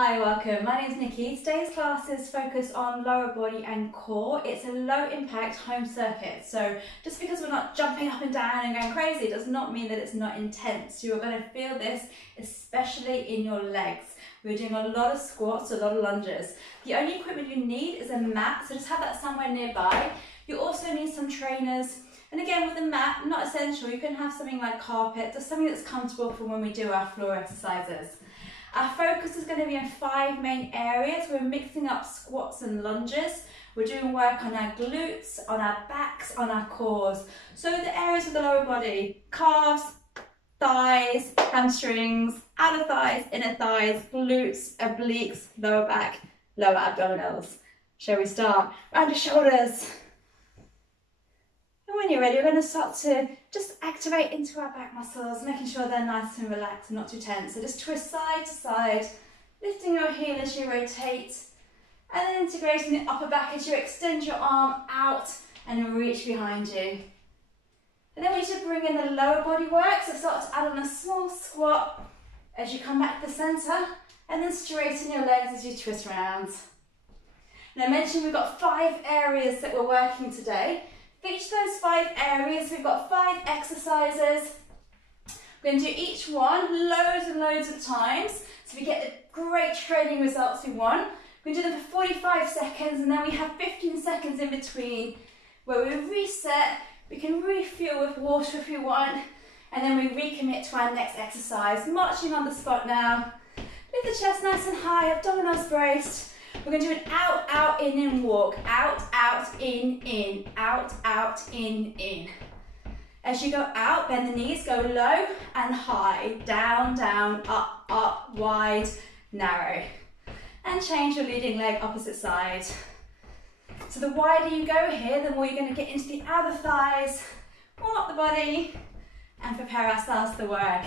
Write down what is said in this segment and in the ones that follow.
Hi, welcome. My name is Nikki. Today's class is focused on lower body and core. It's a low impact home circuit. So just because we're not jumping up and down and going crazy does not mean that it's not intense. You're going to feel this especially in your legs. We're doing a lot of squats, a lot of lunges. The only equipment you need is a mat, so just have that somewhere nearby. You also need some trainers. And again, with the mat, not essential. You can have something like carpet, just something that's comfortable for when we do our floor exercises. Our focus is going to be in 5 main areas. We're mixing up squats and lunges. We're doing work on our glutes, on our backs, on our cores. So the areas of the lower body: calves, thighs, hamstrings, outer thighs, inner thighs, glutes, obliques, lower back, lower abdominals. Shall we start? Round your shoulders. And when you're ready, we're going to start to just activate into our back muscles, making sure they're nice and relaxed and not too tense. So just twist side to side, lifting your heel as you rotate, and then integrating the upper back as you extend your arm out and reach behind you. And then we need to bring in the lower body work, so start to add on a small squat as you come back to the centre, and then straighten your legs as you twist around. And I mentioned we've got 5 areas that we're working today. For each of those 5 areas, we've got 5 exercises. We're going to do each one loads and loads of times, so we get the great training results we want. We're going to do them for 45 seconds, and then we have 15 seconds in between where we reset. We can refuel with water if we want, and then we recommit to our next exercise. Marching on the spot now. Lift the chest nice and high, abdominals braced. We're going to do an out, out, in, walk. Out, out, in, out, out, in. As you go out, bend the knees, go low and high, down, down, up, up, wide, narrow. And change your leading leg opposite side. So the wider you go here, the more you're going to get into the outer thighs, warm up the body, and prepare ourselves for the work.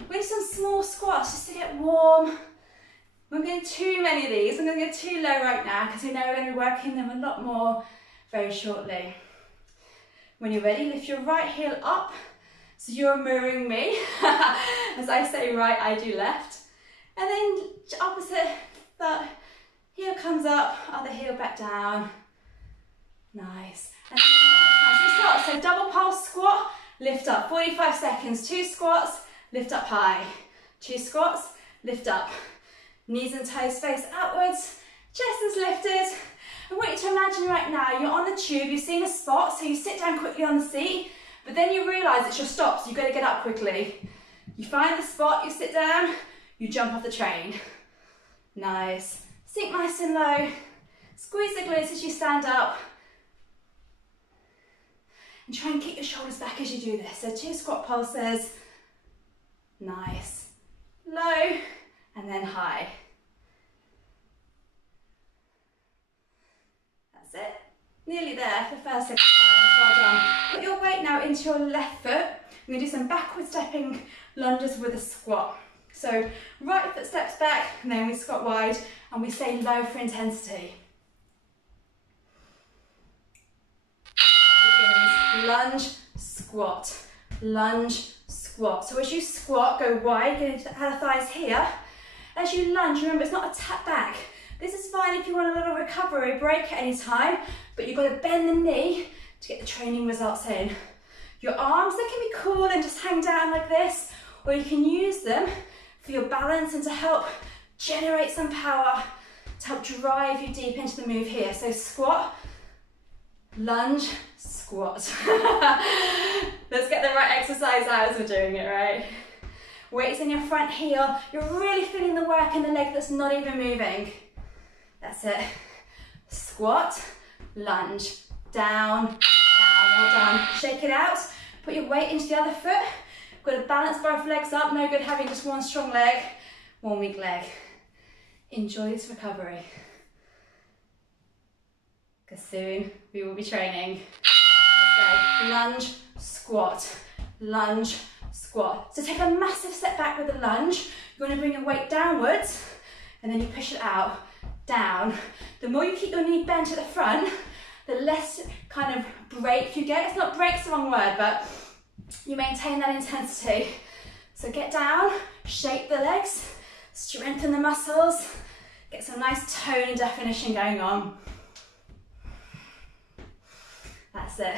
We're going to do some small squats just to get warm. We're going to do too many of these. I'm going to go too low right now because we know we're going to be working them a lot more very shortly. When you're ready, lift your right heel up so you're mirroring me. As I say right, I do left. And then opposite, the heel comes up, other heel back down. Nice. And then we start. So double pulse squat, lift up. 45 seconds. 2 squats, lift up high. 2 squats, lift up. Knees and toes face outwards, chest is lifted. I want you to imagine right now you're on the tube, you've seen a spot, so you sit down quickly on the seat, but then you realise it's your stop, so you've got to get up quickly. You find the spot, you sit down, you jump off the train. Nice. Sink nice and low. Squeeze the glutes as you stand up. And try and kick your shoulders back as you do this. So 2 squat pulses. Nice. Low. And then high. That's it. Nearly there for the first exercise. Well done. Put your weight now into your left foot. We're going to do some backward stepping lunges with a squat. So right foot steps back, and then we squat wide, and we stay low for intensity. Lunge, squat, lunge, squat. So as you squat, go wide, get into the outer thighs here. As you lunge, remember it's not a tap back. This is fine if you want a little recovery break at any time, but you've got to bend the knee to get the training results in. Your arms, they can be cool and just hang down like this, or you can use them for your balance and to help generate some power, to help drive you deep into the move here. So squat, lunge, squat. Let's get the right exercise out as we're doing it, right? Weights in your front heel. You're really feeling the work in the leg that's not even moving. That's it. Squat, lunge, down, down. Well done. Shake it out. Put your weight into the other foot. Got to balance both legs up. No good having just one strong leg, one weak leg. Enjoy this recovery, because soon we will be training. Let's go. Lunge, squat, lunge, squat. So take a massive step back with the lunge. You're going to bring your weight downwards, and then you push it out, down. The more you keep your knee bent at the front, the less kind of break you get. It's not break's the wrong word, but you maintain that intensity. So get down, shape the legs, Strengthen the muscles. Get some nice tone and definition going on. That's it.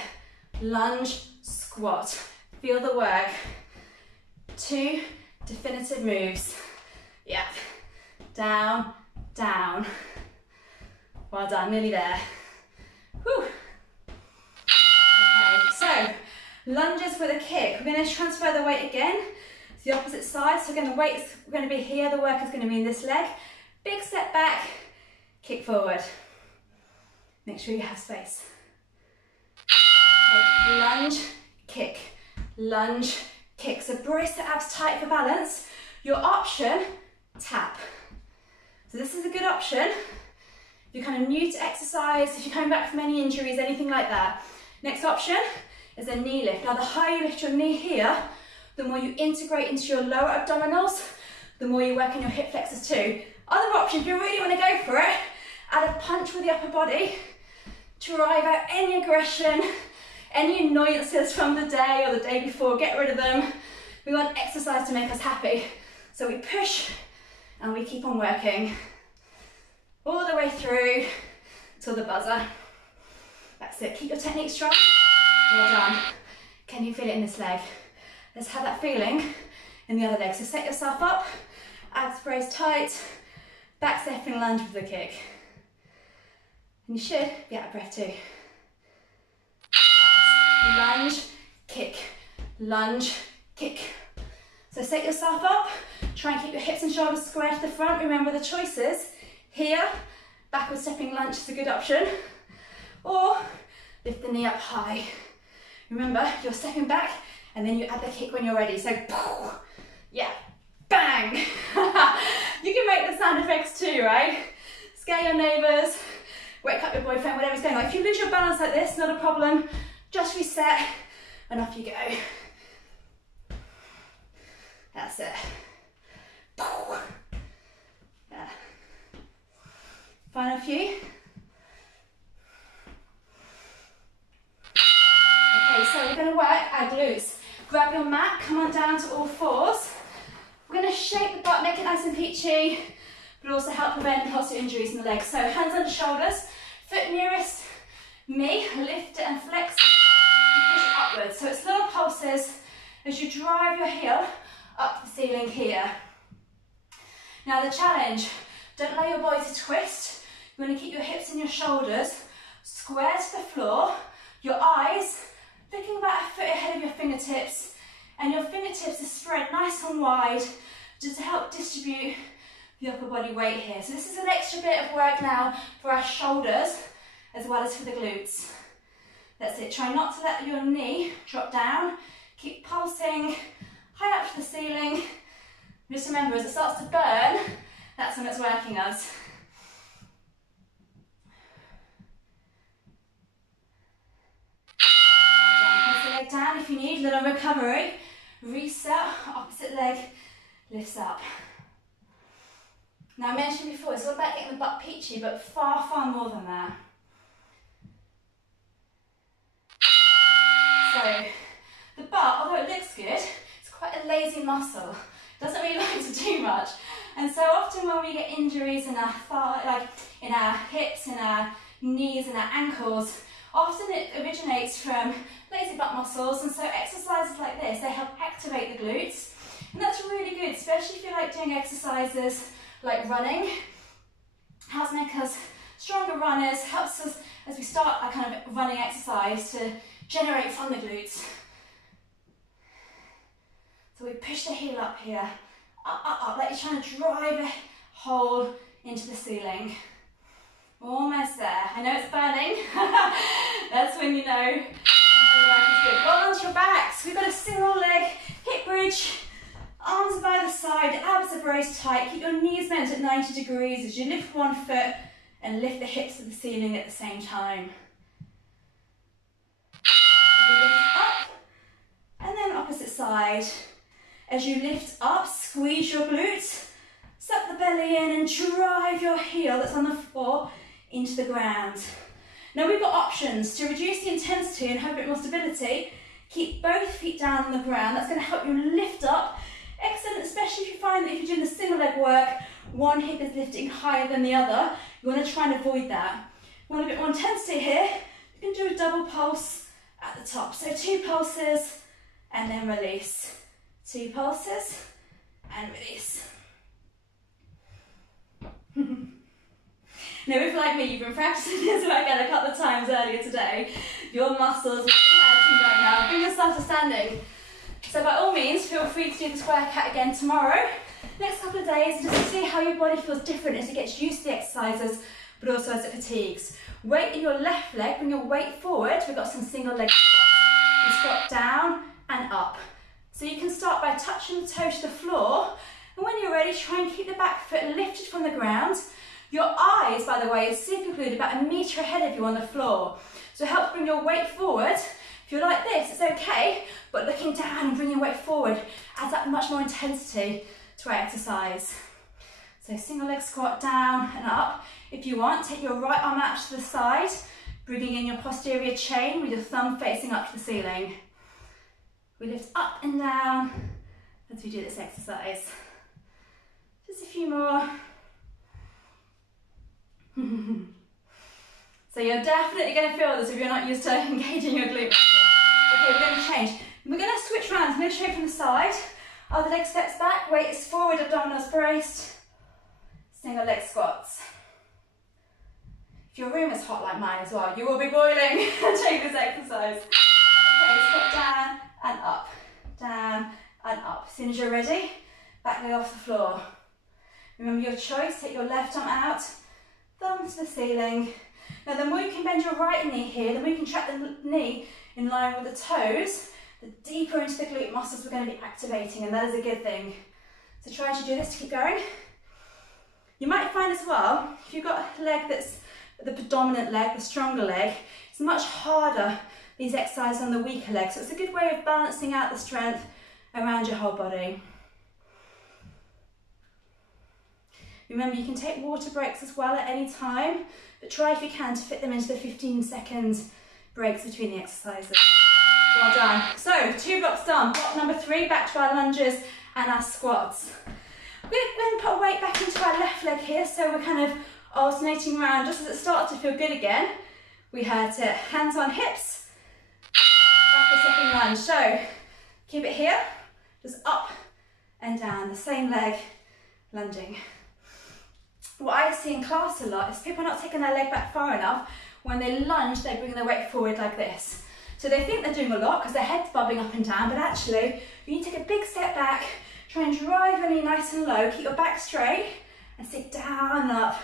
Lunge, squat. Feel the work. 2 definitive moves. Yeah. Down, down. Well done, nearly there. Whew. Okay, so lunges with a kick. We're going to transfer the weight again to the opposite side. So again, the weight's going to be here, the work is going to be in this leg. Big step back, kick forward. Make sure you have space. Okay, lunge, kick, lunge, kick. So brace the abs tight for balance. Your option, tap. So this is a good option. If you're kind of new to exercise, if you're coming back from any injuries, anything like that. Next option is a knee lift. Now the higher you lift your knee here, the more you integrate into your lower abdominals, the more you work in your hip flexors too. Other option, if you really want to go for it, add a punch with the upper body, drive out any aggression, any annoyances from the day or the day before, get rid of them. We want exercise to make us happy. So we push and we keep on working all the way through till the buzzer. That's it, keep your technique strong. Well done. Can you feel it in this leg? Let's have that feeling in the other leg. So set yourself up, abs braced tight, back stepping lunge with the kick. And you should be out of breath too. Nice. Lunge, kick, lunge, kick. So set yourself up, try and keep your hips and shoulders square to the front. Remember the choices. Here, backward stepping lunge is a good option. Or lift the knee up high. Remember, you're stepping back and then you add the kick when you're ready. So, yeah, bang. You can make the sound effects too, right? Scare your neighbours, wake up your boyfriend, whatever's going on. If you lose your balance like this, not a problem. Just reset and off you go. That's it. Yeah. Final few. Okay, so we're going to work our glutes. Grab your mat, come on down to all fours. We're going to shape the butt, make it nice and peachy, but also help prevent lots of injuries in the legs. So hands on the shoulders, foot nearest me, lift it and flex it, and push it upwards. So it's little pulses as you drive your heel up the ceiling here. Now the challenge, don't allow your body to twist. You want to keep your hips and your shoulders square to the floor, your eyes looking about a foot ahead of your fingertips, and your fingertips are spread nice and wide just to help distribute the upper body weight here. So this is an extra bit of work now for our shoulders as well as for the glutes. That's it, try not to let your knee drop down. Keep pulsing high up to the ceiling. Just remember, as it starts to burn, that's when it's working us. Press the leg down if you need, little recovery. Reset, opposite leg lifts up. Now I mentioned before, it's all about getting the butt peachy, but far, far more than that. So, the butt, although it looks good, it's quite a lazy muscle. It doesn't really like to do much. And so often when we get injuries in our thigh, like in our hips, in our knees, and our ankles, often it originates from lazy butt muscles, and so exercises like this, they help activate the glutes. And that's really good, especially if you like doing exercises like running. Helps make us stronger runners, helps us as we start our kind of running exercise to generate from the glutes. So we push the heel up here, up, up, up, like you're trying to drive a hole into the ceiling. Almost there. I know it's burning. That's when you know the work is good. Well onto your backs. We've got a single leg hip bridge. Arms by the side, abs are braced tight. Keep your knees bent at 90 degrees as you lift one foot and lift the hips to the ceiling at the same time. So we lift up and then opposite side. As you lift up, squeeze your glutes, suck the belly in and drive your heel that's on the floor into the ground. Now we've got options to reduce the intensity and have a bit more stability. Keep both feet down on the ground. That's going to help you lift up. Excellent, especially if you find that if you're doing the single leg work, work, one hip is lifting higher than the other. You want to try and avoid that. Want a bit more intensity here? You can do a double pulse at the top. So 2 pulses and then release. 2 pulses and release. Now, if like me, you've been practicing this workout a couple of times earlier today, your muscles are hurting right now. Bring yourself to standing. So by all means, feel free to do this workout again tomorrow, next couple of days, just to see how your body feels different as it gets used to the exercises, but also as it fatigues. Weight in your left leg, bring your weight forward. We've got some single leg squats. You squat down and up. So you can start by touching the toe to the floor, and when you're ready, try and keep the back foot lifted from the ground. Your eyes, by the way, is super glued about 1 metre ahead of you on the floor. So it helps bring your weight forward. If you're like this, it's okay, but looking down and bringing your weight forward adds that much more intensity to our exercise. So single leg squat down and up. If you want, take your right arm out to the side, bringing in your posterior chain with your thumb facing up to the ceiling. We lift up and down as we do this exercise. Just a few more. So you're definitely going to feel this if you're not used to engaging your glute muscles. Okay, we're going to change. We're going to switch around. I'm going to show you from the side. Other leg steps back, weight is forward, abdominals braced. Single leg squats. If your room is hot like mine as well, you will be boiling during this exercise. Okay, squat down and up, down and up. As soon as you're ready, back leg off the floor. Remember your choice, take your left arm out, thumb to the ceiling. Now the more you can bend your right knee here, the more you can track the knee in line with the toes, the deeper into the glute muscles we're going to be activating, and that is a good thing. So try to do this to keep going. You might find as well, if you've got a leg that's the predominant leg, the stronger leg, it's much harder, these exercises, on the weaker leg. So it's a good way of balancing out the strength around your whole body. Remember, you can take water breaks as well at any time, but try if you can to fit them into the 15-second breaks between the exercises. Well done. So 2 blocks done. Block number 3, back to our lunges and our squats. We're going to put weight back into our left leg here, so we're kind of alternating around just as it starts to feel good again. We had to hands on hips, back a second lunge. So keep it here, just up and down, the same leg lunging. What I see in class a lot is people not taking their leg back far enough. When they lunge, they bring their weight forward like this. So they think they're doing a lot because their head's bobbing up and down, but actually you need to take a big step back, try and drive your knee nice and low, keep your back straight and sit down and up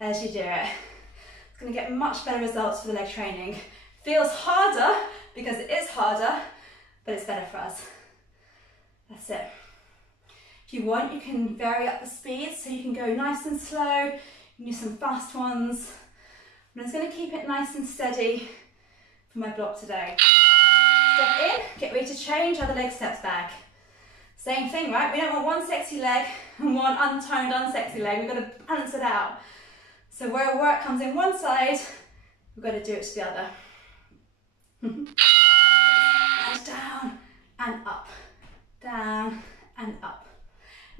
as you do it. It's going to get much better results for the leg training. Feels harder because it is harder, but it's better for us. That's it. If you want, you can vary up the speed, so you can go nice and slow, you can do some fast ones. I'm just going to keep it nice and steady for my block today. Step in, get ready to change, other leg steps back. Same thing, right? We don't want one sexy leg and one untoned, unsexy leg. We've got to balance it out. So where work comes in one side, we've got to do it to the other. And down and up, down and up.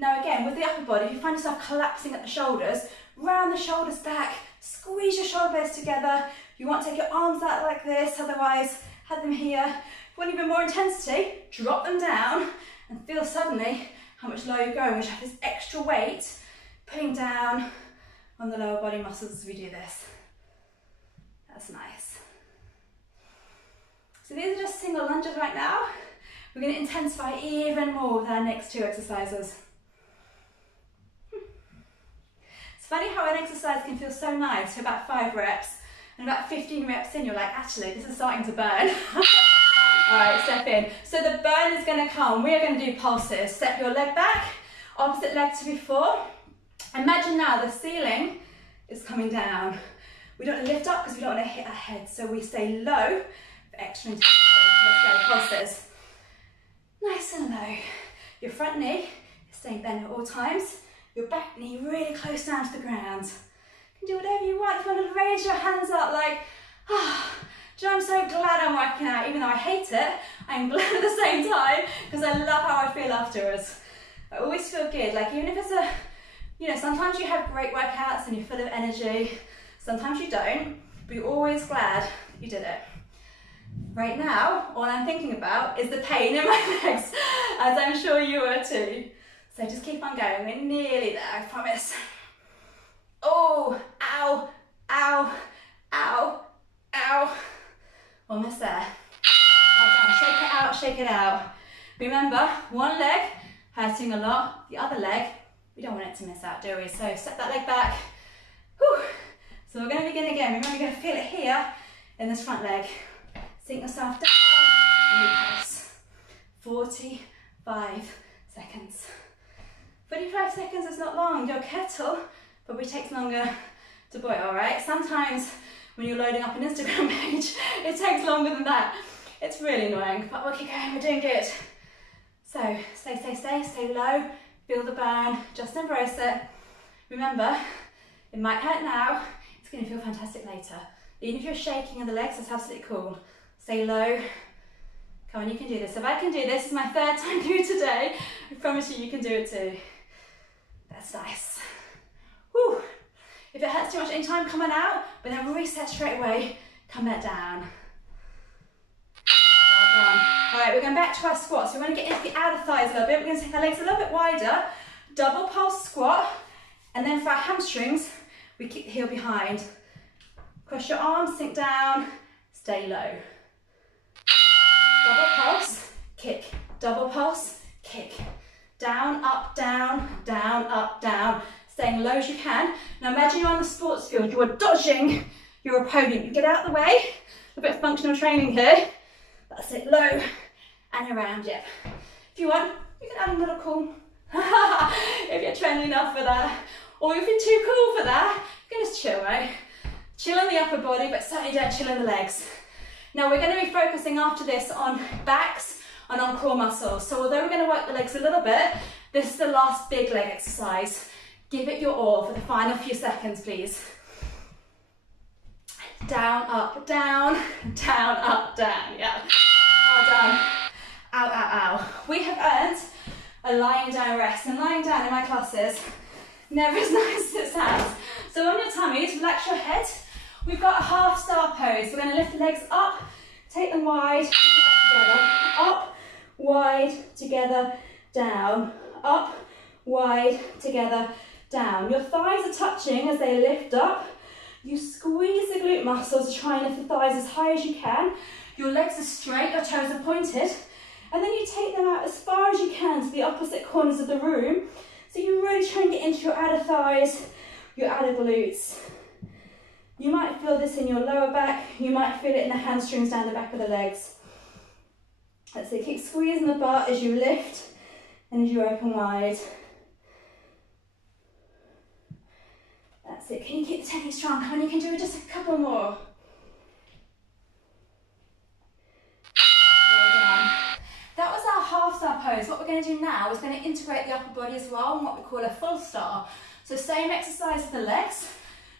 Now again, with the upper body, if you find yourself collapsing at the shoulders, round the shoulders back, squeeze your shoulder blades together. You want to take your arms out like this, otherwise have them here. If you want even more intensity, drop them down and feel suddenly how much lower you're going, which have this extra weight putting down on the lower body muscles as we do this. That's nice. So these are just single lunges right now. We're going to intensify even more with our next 2 exercises. It's funny how an exercise can feel so nice for about 5 reps, and about 15 reps in, you're like, actually, this is starting to burn. All right, step in. So the burn is going to come. We are going to do pulses. Step your leg back, opposite leg to before. Imagine now the ceiling is coming down. We don't want to lift up because we don't want to hit our head, so we stay low for extra intensity. Let's go, pulses. Nice and low. Your front knee is staying bent at all times. Your back knee really close down to the ground. You can do whatever you want. If you want to raise your hands up like, I'm so glad I'm working out, even though I hate it, I'm glad at the same time because I love how I feel afterwards. I always feel good, like even if it's a You know, sometimes you have great workouts and you're full of energy, sometimes you don't, but you're always glad you did it. Right now, all I'm thinking about is the pain in my legs, as I'm sure you are too. So just keep on going, we're nearly there, I promise. Oh, ow, ow, ow, ow. Almost there. Well done, shake it out, shake it out. Remember, one leg hurting a lot, the other leg, we don't want it to miss out, do we? So step that leg back. Whew. So we're going to begin again. Remember, you're going to feel it here in this front leg. Sink yourself down and reverse. 45 seconds. 45 seconds is not long. Your kettle probably takes longer to boil, all right? Sometimes when you're loading up an Instagram page, it takes longer than that. It's really annoying, but we'll keep going, we're doing good. So stay low, feel the burn, just embrace it. Remember, it might hurt now, it's gonna feel fantastic later. Even if you're shaking in the legs, that's absolutely cool. Stay low. Come on, you can do this. If I can do this, it's my third time through today. I promise you can do it too. That's nice. Whew. If it hurts too much anytime, come on out, but then reset straight away. Come back down. Well done. All right, we're going back to our squat. So we're going to get into the outer thighs a little bit. We're going to take our legs a little bit wider, double pulse squat, and then for our hamstrings, we keep the heel behind. Cross your arms, sink down, stay low. Double pulse, kick. Double pulse, kick. Down, up, down, down, up, down. Staying low as you can. Now imagine you're on the sports field, you are dodging your opponent. You get out of the way, a bit of functional training here. That's it, low and around, yep. If you want, you can add a little cool. If you're training enough for that. Or if you're too cool for that, you can just chill, right? Chill in the upper body, but certainly don't chill in the legs. Now we're going to be focusing after this on backs and on core muscles. So although we're going to work the legs a little bit, this is the last big leg exercise. Give it your all for the final few seconds, please. Down, up, down, down, up, down. Yeah. Well done. Ow, ow, ow. We have earned a lying down rest, and lying down in my classes never as nice as it sounds. So on your tummies, relax your head. We've got a half star pose. We're going to lift the legs up, take them wide, together, up, wide, together, down, up, wide, together, down. Your thighs are touching as they lift up. You squeeze the glute muscles to try and lift the thighs as high as you can. Your legs are straight, your toes are pointed. And then you take them out as far as you can to the opposite corners of the room. So you really try and get into your outer thighs, your outer glutes. You might feel this in your lower back. You might feel it in the hamstrings down the back of the legs. That's it, keep squeezing the butt as you lift and as you open wide. That's it, can you keep the technique strong? Come on, you can do it just a couple more. Well done. That was our half star pose. What we're going to do now is going to integrate the upper body as well in what we call a full star. So same exercise for the legs,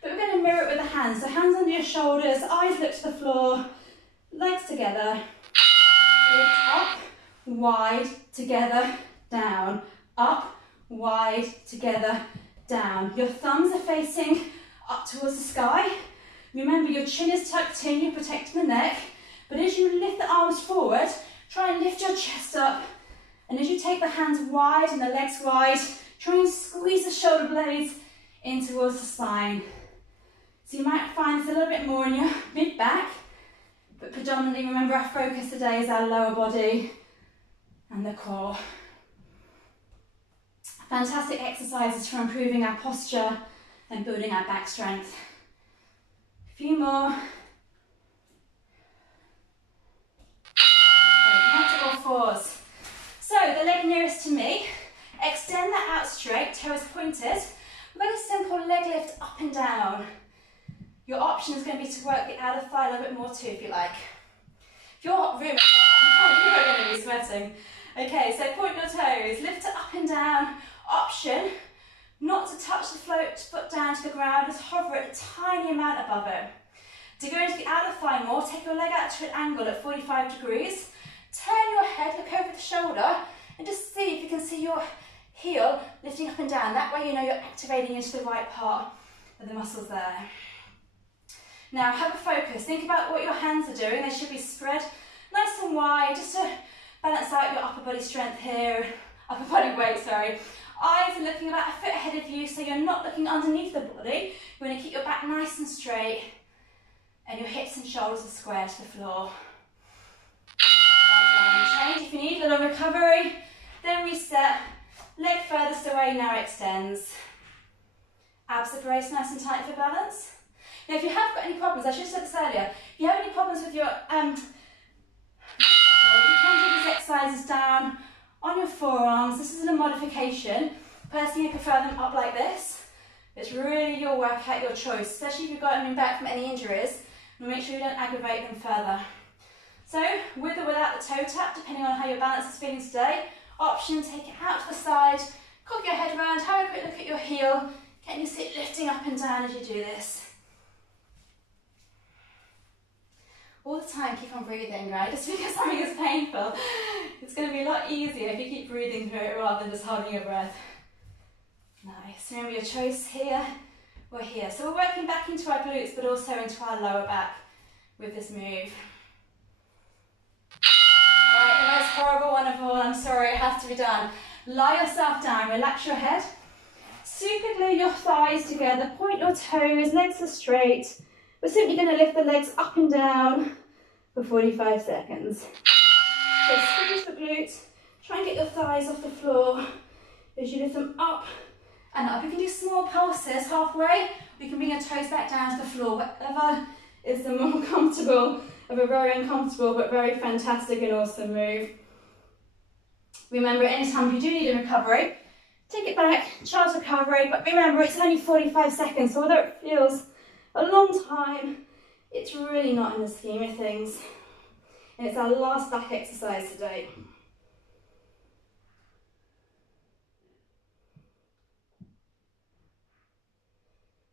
but we're going to mirror it with the hands. So hands under your shoulders, eyes look to the floor, legs together. Lift up, wide, together, down. Up, wide, together, down. Your thumbs are facing up towards the sky. Remember, your chin is tucked in, you're protecting the neck. But as you lift the arms forward, try and lift your chest up. And as you take the hands wide and the legs wide, try and squeeze the shoulder blades in towards the spine. So you might find this a little bit more in your mid back, but predominantly remember our focus today is our lower body and the core. Fantastic exercises for improving our posture and building our back strength. A few more. Okay, come up to all fours. So the leg nearest to me, extend that out straight, toes pointed. We're going to simple leg lift up and down. Your option is going to be to work the outer thigh a little bit more too, if you like. If your room is hot, you're going to be sweating. Okay, so point your toes, lift it up and down. Option, not to touch the foot down to the ground, just hover it a tiny amount above it. To go into the outer thigh more, take your leg out to an angle at 45 degrees. Turn your head, look over the shoulder, and just see if you can see your heel lifting up and down. That way you know you're activating into the right part of the muscles there. Now have a focus. Think about what your hands are doing. They should be spread nice and wide, just to balance out your upper body strength here. Upper body weight, sorry. Eyes are looking about a foot ahead of you, so you're not looking underneath the body. You want to keep your back nice and straight, and your hips and shoulders are square to the floor. Change if you need a little recovery, then reset. Leg furthest away now extends. Abs are braced nice and tight for balance. Now if you have got any problems, I should have said this earlier, if you have any problems with your you can do these exercises down on your forearms. This isn't a modification. Personally I prefer them up like this. It's really your workout, your choice, especially if you've got them back from any injuries. And make sure you don't aggravate them further. So with or without the toe tap, depending on how your balance is feeling today, option, take it out to the side, cock your head around, have a quick look at your heel, getting your seat lifting up and down as you do this. All the time, keep on breathing, right? Just because something is painful, it's going to be a lot easier if you keep breathing through it rather than just holding your breath. Nice. Remember your choice here or here. So we're working back into our glutes, but also into our lower back with this move. Alright, the most horrible one of all, I'm sorry, it has to be done. Lie yourself down, relax your head. Super glue your thighs together, point your toes, legs are straight. We're simply going to lift the legs up and down for 45 seconds. So squeeze the glutes, try and get your thighs off the floor as you lift them up and up. You can do small pulses halfway, we can bring your toes back down to the floor, whatever is the more comfortable of a very uncomfortable but very fantastic and awesome move. Remember, anytime you do need a recovery, take it back, charge recovery, but remember it's only 45 seconds, so although it feels a long time, it's really not in the scheme of things. And it's our last back exercise today.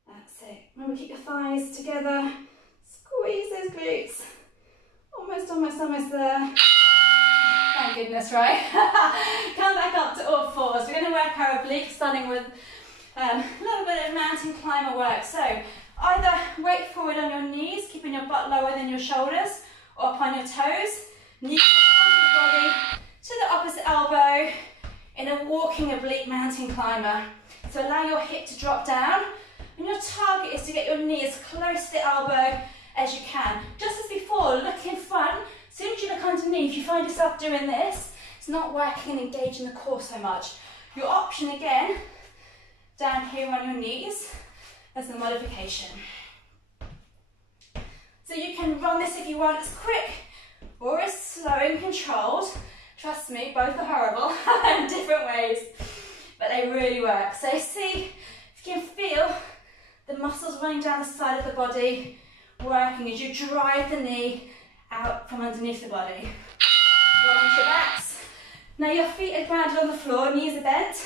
That's it. Remember, keep your thighs together, squeeze those glutes. Almost there. Thank goodness, right? Come back up to all fours. We're going to work our obliques, starting with a little bit of mountain climber work. So either weight forward on your knees, keeping your butt lower than your shoulders, or up on your toes. Knees on the body to the opposite elbow in a walking oblique mountain climber. So allow your hip to drop down, and your target is to get your knee as close to the elbow as you can. Just as before, look in front. As soon as you look underneath, you find yourself doing this. It's not working and engaging the core so much. Your option again, down here on your knees, as a modification. So you can run this if you want as quick or as slow and controlled. Trust me, both are horrible in different ways, but they really work. So see if you can feel the muscles running down the side of the body, working as you drive the knee out from underneath the body. Roll onto your backs. Now your feet are grounded on the floor, knees are bent,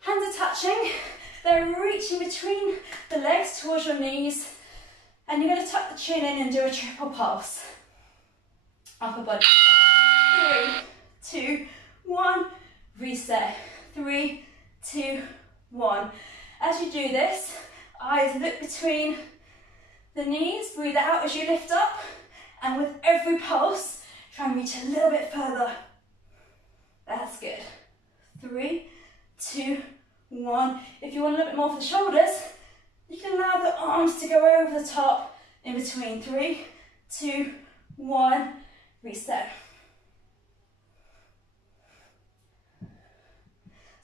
hands are touching. They're reaching between the legs towards your knees, and you're going to tuck the chin in and do a triple pulse. Upper body. 3, 2, 1. Reset. 3, 2, 1. As you do this, eyes look between the knees. Breathe out as you lift up, and with every pulse, try and reach a little bit further. That's good. 3, 2, 1. If you want a little bit more for the shoulders, you can allow the arms to go over the top in between. 3, 2, 1. Reset.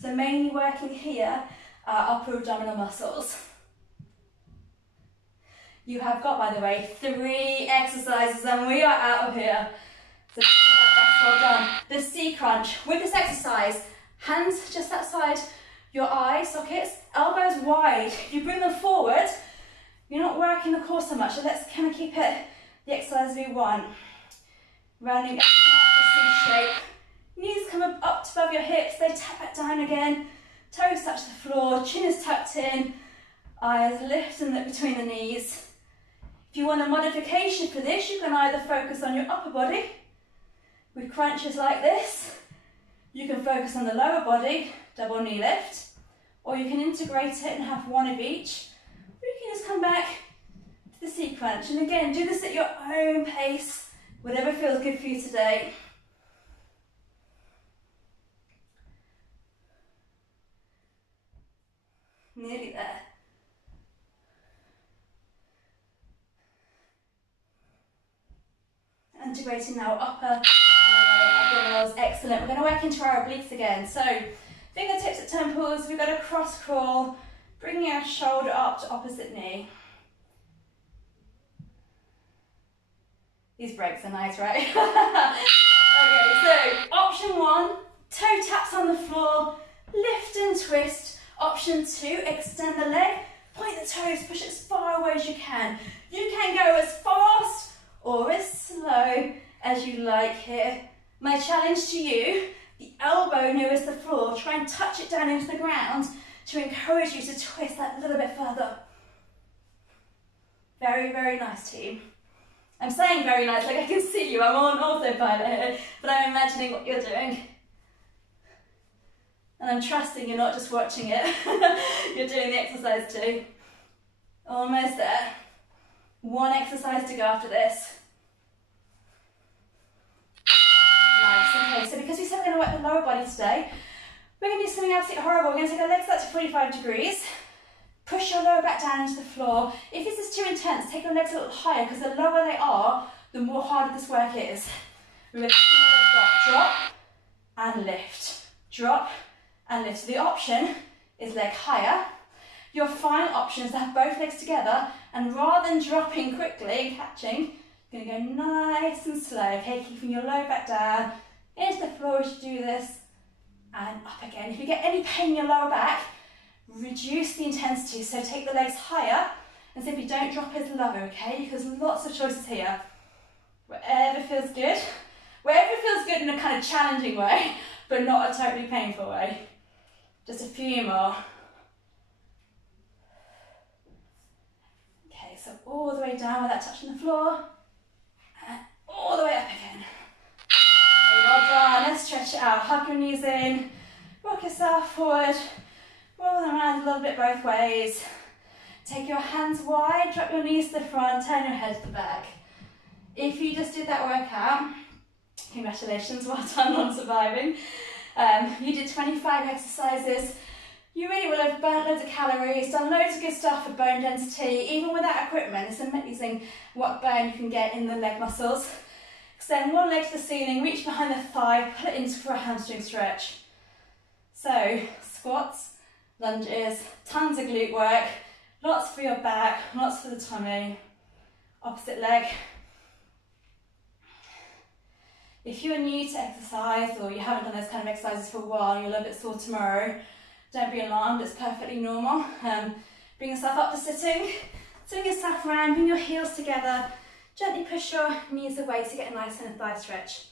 So mainly working here are upper abdominal muscles. You have got, by the way, 3 exercises and we are out of here. So well done. The C crunch. With this exercise, hands just outside your eye sockets, elbows wide. If you bring them forward, you're not working the core so much. So let's kind of keep it the exercise we want. Rounding up to C shape. Knees come up above your hips, they tap back down again. Toes touch the floor, chin is tucked in. Eyes lift and look between the knees. If you want a modification for this, you can either focus on your upper body with crunches like this, You can focus on the lower body, double knee lift, or you can integrate it and have one of each. Or you can just come back to the seat crunch. And again, do this at your own pace, whatever feels good for you today. Nearly there. Integrating now upper and abdominals. Excellent. We're going to work into our obliques again. So fingertips at temples. We've got a cross crawl, bringing our shoulder up to opposite knee. These breaks are nice, right? Okay, so option 1, toe taps on the floor, lift and twist. Option 2, extend the leg, point the toes, push it as far away as you can. You can go as fast or as slow as you like here. My challenge to you, the elbow nearest the floor, try and touch it down into the ground to encourage you to twist that a little bit further. Very, very nice, team. I'm saying very nice, like I can see you, I'm on autopilot here, but I'm imagining what you're doing. And I'm trusting you're not just watching it, you're doing the exercise too. Almost there. One exercise to go after this. Nice, okay, so because we said we're going to work the lower body today, we're going to do something absolutely horrible. We're going to take our legs out to 45 degrees, push your lower back down into the floor. If this is too intense, take your legs a little higher, because the lower they are, the more harder this work is. We're going to drop and lift, drop and lift. So the option is leg higher. Your final option is to have both legs together, and rather than dropping quickly and catching, you're going to go nice and slow, okay? Keeping your lower back down, into the floor as you do this, and up again. If you get any pain in your lower back, reduce the intensity. So take the legs higher, and simply don't drop as low, okay? Because lots of choices here. Wherever feels good. Wherever feels good in a kind of challenging way, but not a totally painful way. Just a few more. Okay, so all the way down without touching the floor, and all the way up again. Okay, well done. Let's stretch it out. Hug your knees in, rock yourself forward, roll them around a little bit both ways. Take your hands wide, drop your knees to the front, turn your head to the back. If you just did that workout, congratulations, well done on surviving. You did 25 exercises. You really will have burnt loads of calories, done loads of good stuff for bone density. Even without equipment, it's amazing what burn you can get in the leg muscles. Extend one leg to the ceiling, reach behind the thigh, pull it into for a hamstring stretch. So, squats, lunges, tons of glute work, lots for your back, lots for the tummy. Opposite leg. If you are new to exercise, or you haven't done those kind of exercises for a while, you're a little bit sore tomorrow, don't be alarmed, it's perfectly normal. Bring yourself up to sitting, swing yourself around, bring your heels together, gently push your knees away to get a nice inner thigh stretch.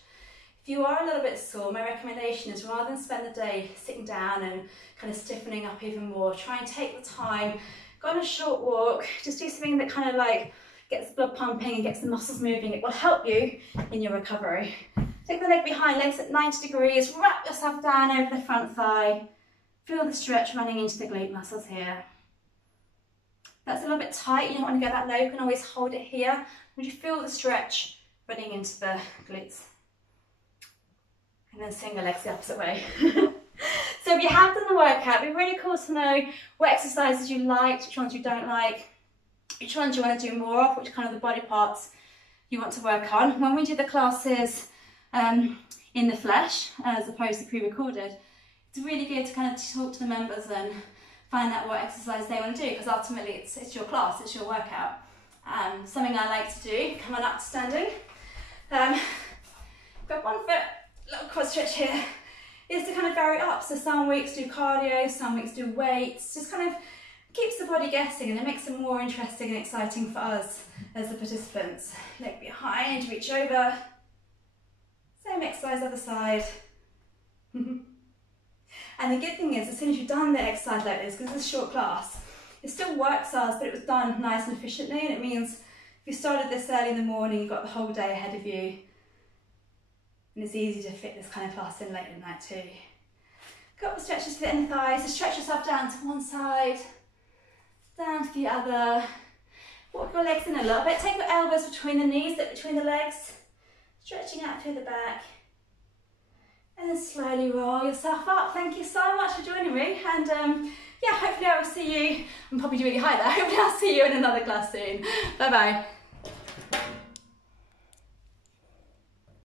If you are a little bit sore, my recommendation is rather than spend the day sitting down and kind of stiffening up even more, try and take the time, go on a short walk, just do something that kind of like gets the blood pumping and gets the muscles moving. It will help you in your recovery. Take the leg behind, legs at 90 degrees, wrap yourself down over the front thigh. Feel the stretch running into the glute muscles here. That's a little bit tight, you don't want to go that low, you can always hold it here. Would you feel the stretch running into the glutes? And then swing your legs the opposite way. So if you have done the workout, it'd be really cool to know what exercises you liked, which ones you don't like, which ones you want to do more of, which kind of the body parts you want to work on. When we do the classes in the flesh, as opposed to pre-recorded, it's really good to kind of talk to the members and find out what exercise they want to do, because ultimately it's your class, it's your workout. Something I like to do, come on up to standing. Grab one foot, little quad stretch here, is to kind of vary up. So some weeks do cardio, some weeks do weights, just kind of keeps the body guessing, and it makes it more interesting and exciting for us as the participants. Leg behind, reach over. Same exercise other side. And the good thing is, as soon as you've done the exercise like this, because it's a short class, it still works hours, but it was done nice and efficiently, and it means if you started this early in the morning, you've got the whole day ahead of you. And it's easy to fit this kind of class in late at night too. Couple stretches for the inner thighs. So stretch yourself down to one side, down to the other. Walk your legs in a little bit. Take your elbows between the knees, look between the legs. Stretching out through the back. And then slowly roll yourself up. Thank you so much for joining me. And yeah, hopefully I will see you. I'm probably really high there. Hopefully I'll see you in another class soon. Bye bye.